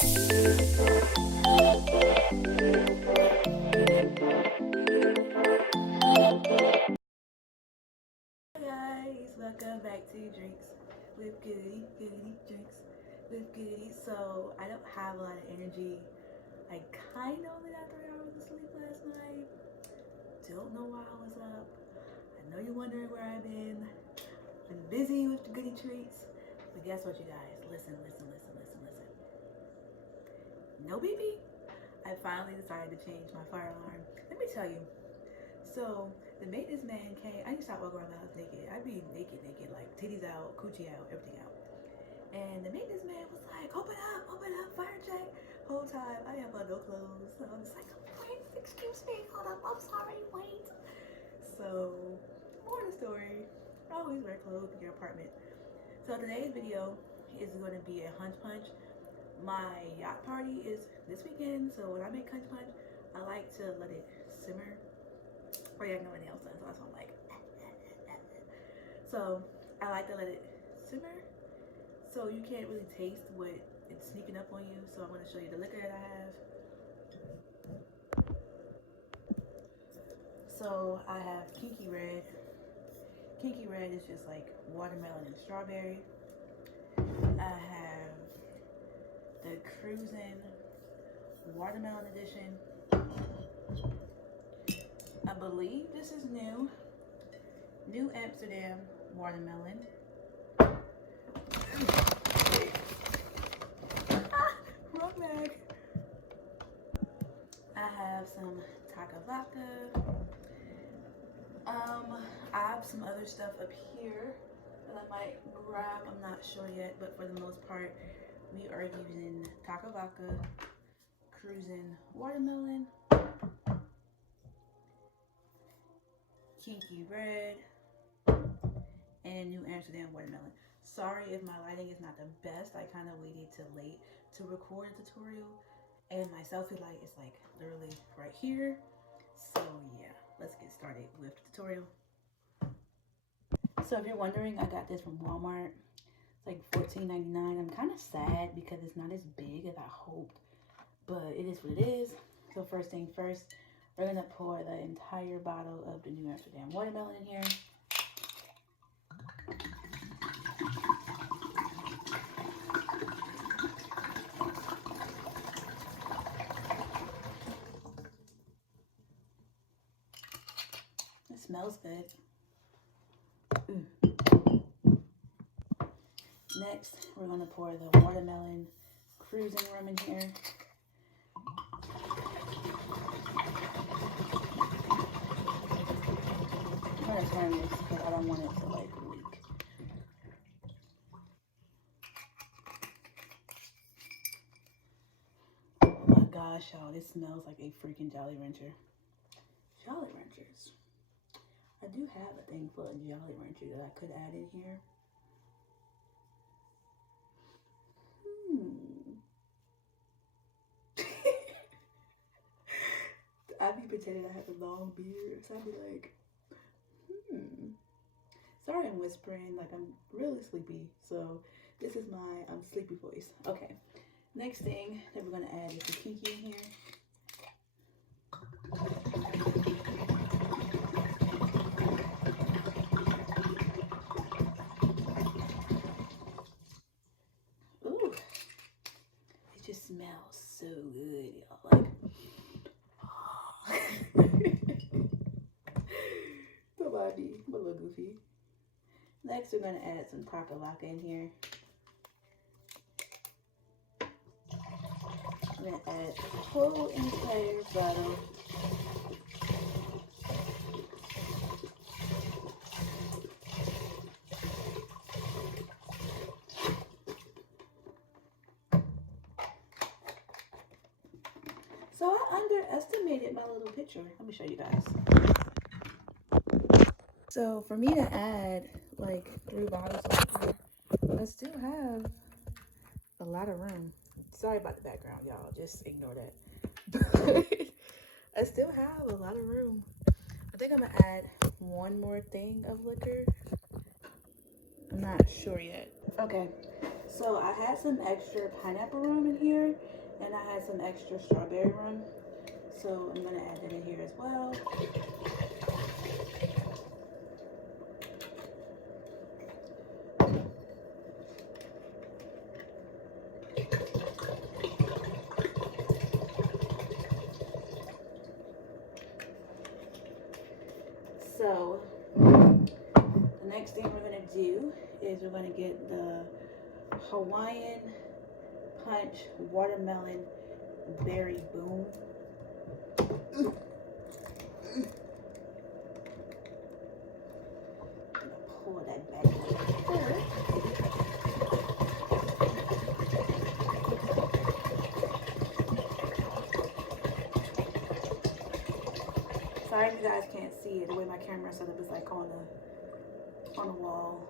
Guys, welcome back to Drinks with Goody. Drinks with Goody. So I don't have a lot of energy. I kind of only got 3 hours of sleep last night. Don't know why I was up. I know you're wondering where I've been. Been busy with the goody treats. But guess what, you guys? Listen. No BB. I finally decided to change my fire alarm. Let me tell you. So the maintenance man came. I used to stop walking around the house naked. I'd be naked, like titties out, coochie out, everything out. And the maintenance man was like, open up, fire check. Whole time I have on no clothes. So I'm just like, wait, excuse me, hold up, I'm sorry, wait. So, more of the story. Always wear clothes in your apartment. So today's video is going to be a hunch punch. My yacht party is this weekend, so when I make hunch punch, I like to let it simmer. Or yeah, no one else done, so that's why I'm like. So I like to let it simmer, so you can't really taste what it's sneaking up on you. So I'm going to show you the liquor that I have. So I have Kinky Red. Kinky Red is just like watermelon and strawberry. I have the Cruisin' Watermelon Edition. I believe this is New Amsterdam Watermelon. Wrong bag. I have some Taka Vodka. I have some other stuff up here that I might grab. I'm not sure yet, but for the most part, we are using Taka Vodka, Cruisin' Watermelon, Kinky Red, and New Amsterdam Watermelon. Sorry if my lighting is not the best. I kind of waited till late to record a tutorial, and my selfie light is like literally right here. So yeah, let's get started with the tutorial. So if you're wondering, I got this from Walmart. It's like $14.99. I'm kind of sad because it's not as big as I hoped, but it is what it is. So first thing first, we're gonna pour the entire bottle of the New Amsterdam Watermelon in here. It smells good. Next, we're gonna pour the watermelon cruising rum in here. I'm gonna turn this because I don't want it to like leak. Oh my gosh, y'all, this smells like a freaking Jolly Rancher. Jolly Ranchers. I do have a thing for a Jolly Rancher that I could add in here. I'd be pretending I have a long beard, so I'd be like, Sorry I'm whispering, like I'm really sleepy. So this is my sleepy voice. Okay, next thing that we're gonna add is the Kinky in here. Ooh, it just smells so good, y'all. Like, don't mind me, I'm a little goofy. Next, we're gonna add some Taka Vodka in here. I'm gonna add the whole entire bottle. So I underestimated my little pitcher. Let me show you guys. So for me to add like 3 bottles of liquor, I still have a lot of room. Sorry about the background, y'all. Just ignore that. I still have a lot of room. I think I'm gonna add one more thing of liquor. I'm not sure yet. Okay, so I had some extra pineapple rum in here, I had some extra strawberry rum, so I'm gonna add that in here as well. So the next thing we're gonna do is we're gonna get the Hawaiian Punch Watermelon Berry Boom. Pull that back first. Sorry if you guys can't see it. The way my camera set up is like on the wall.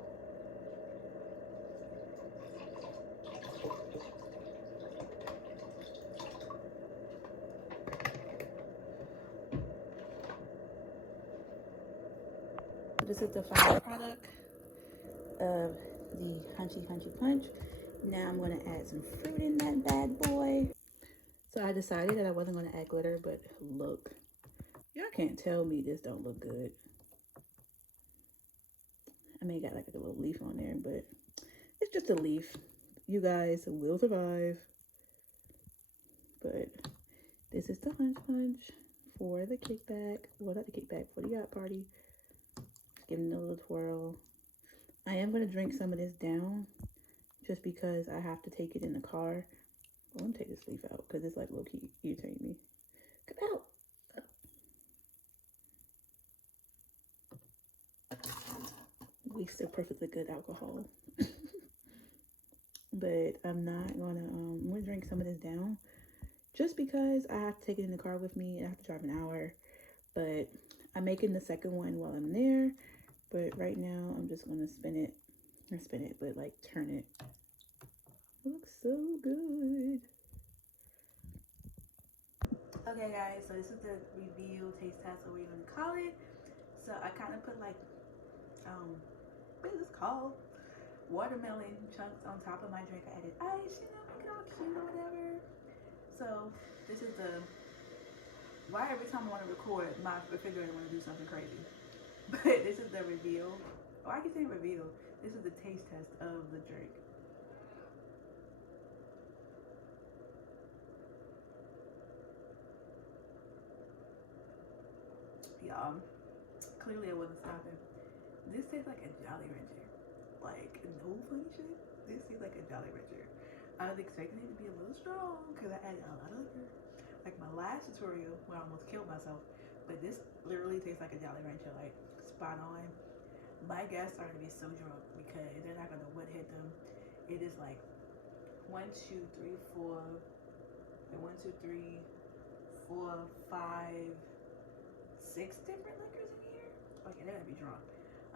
This is the final product of the Hunchy Punch. Now I'm going to add some fruit in that bad boy. So I decided that I wasn't going to add glitter, but look. Y'all can't tell me this don't look good. I may got like a little leaf on there, but it's just a leaf. You guys will survive. But this is the Hunch Punch for the kickback. Well, not the kickback, for the yacht party. Just giving it a little twirl. I am going to drink some of this down just because I have to take it in the car. Well, let me take this leaf out because it's like low-key irritating me. Get out. Wasted perfectly good alcohol. But I'm not gonna I'm gonna drink some of this down just because I have to take it in the car with me and I have to drive an hour. But I'm making the second one while I'm there. But right now I'm just gonna spin it, but like turn it. It looks so good. Okay guys, so this is the reveal taste test, or what you're gonna call it. So I kind of put like what is this called? Watermelon chunks on top of my drink. I added ice, you know, make it all cute or whatever. So this is the, why every time I want to record, my refrigerator want to do something crazy. But this is the reveal. Oh, I can say reveal. This is the taste test of the drink. Y'all, clearly I wasn't stopping. This tastes like a Jolly Rancher. Like, no funny shit. This tastes like a Jolly Rancher. I was expecting it to be a little strong because I added a lot of liquor. Like my last tutorial where I almost killed myself. But this literally tastes like a Jolly Rancher, like spot on. My guests are gonna be so drunk because they're not gonna know what hit them. It is like 1, 2, 3, 4, 1, 2, 3, 4, 5, 6 different liquors in here. Okay, they're gonna be drunk.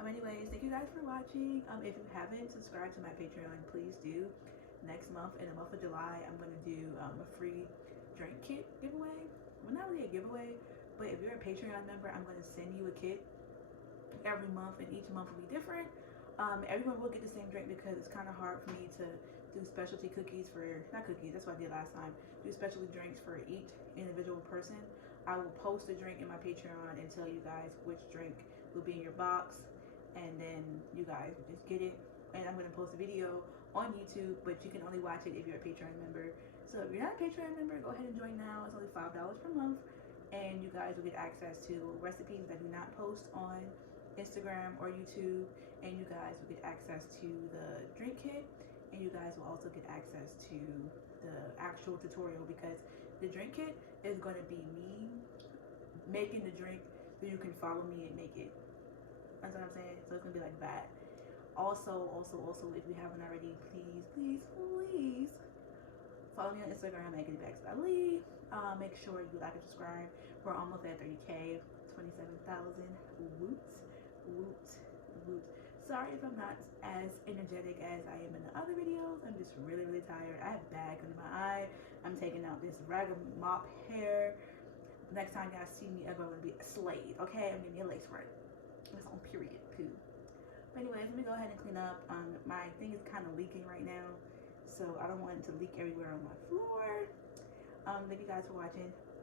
Anyways, thank you guys for watching. If you haven't subscribed to my Patreon, please do. Next month, in the month of July, I'm gonna do a free drink kit giveaway. Well, not really a giveaway, but if you're a Patreon member, I'm gonna send you a kit every month, and each month will be different. Everyone will get the same drink because it's kind of hard for me to do specialty cookies for, not cookies, that's what I did last time, do specialty drinks for each individual person. I will post a drink in my Patreon and tell you guys which drink will be in your box, and then you guys just get it. And I'm going to post a video on YouTube, but you can only watch it if you're a Patreon member. So if you're not a Patreon member, go ahead and join now. It's only $5 per month, and you guys will get access to recipes that I do not post on Instagram or YouTube, and you guys will get access to the drink kit, and you guys will also get access to the actual tutorial, because the drink kit is going to be me making the drink so you can follow me and make it. That's what I'm saying. So it's gonna be like that. Also, if you haven't already, please follow me on Instagram at GettyBagsByLee. Make sure you like and subscribe. We're almost at 30K, 27,000. Woot. Sorry if I'm not as energetic as I am in the other videos. I'm just really tired. I have bags under my eye. I'm taking out this rag of mop hair. Next time you guys see me ever, I'm gonna be a slave. Okay, I'm gonna be a lace front. It's on period too. But anyways, let me go ahead and clean up. My thing is kind of leaking right now, so I don't want it to leak everywhere on my floor. Thank you guys for watching.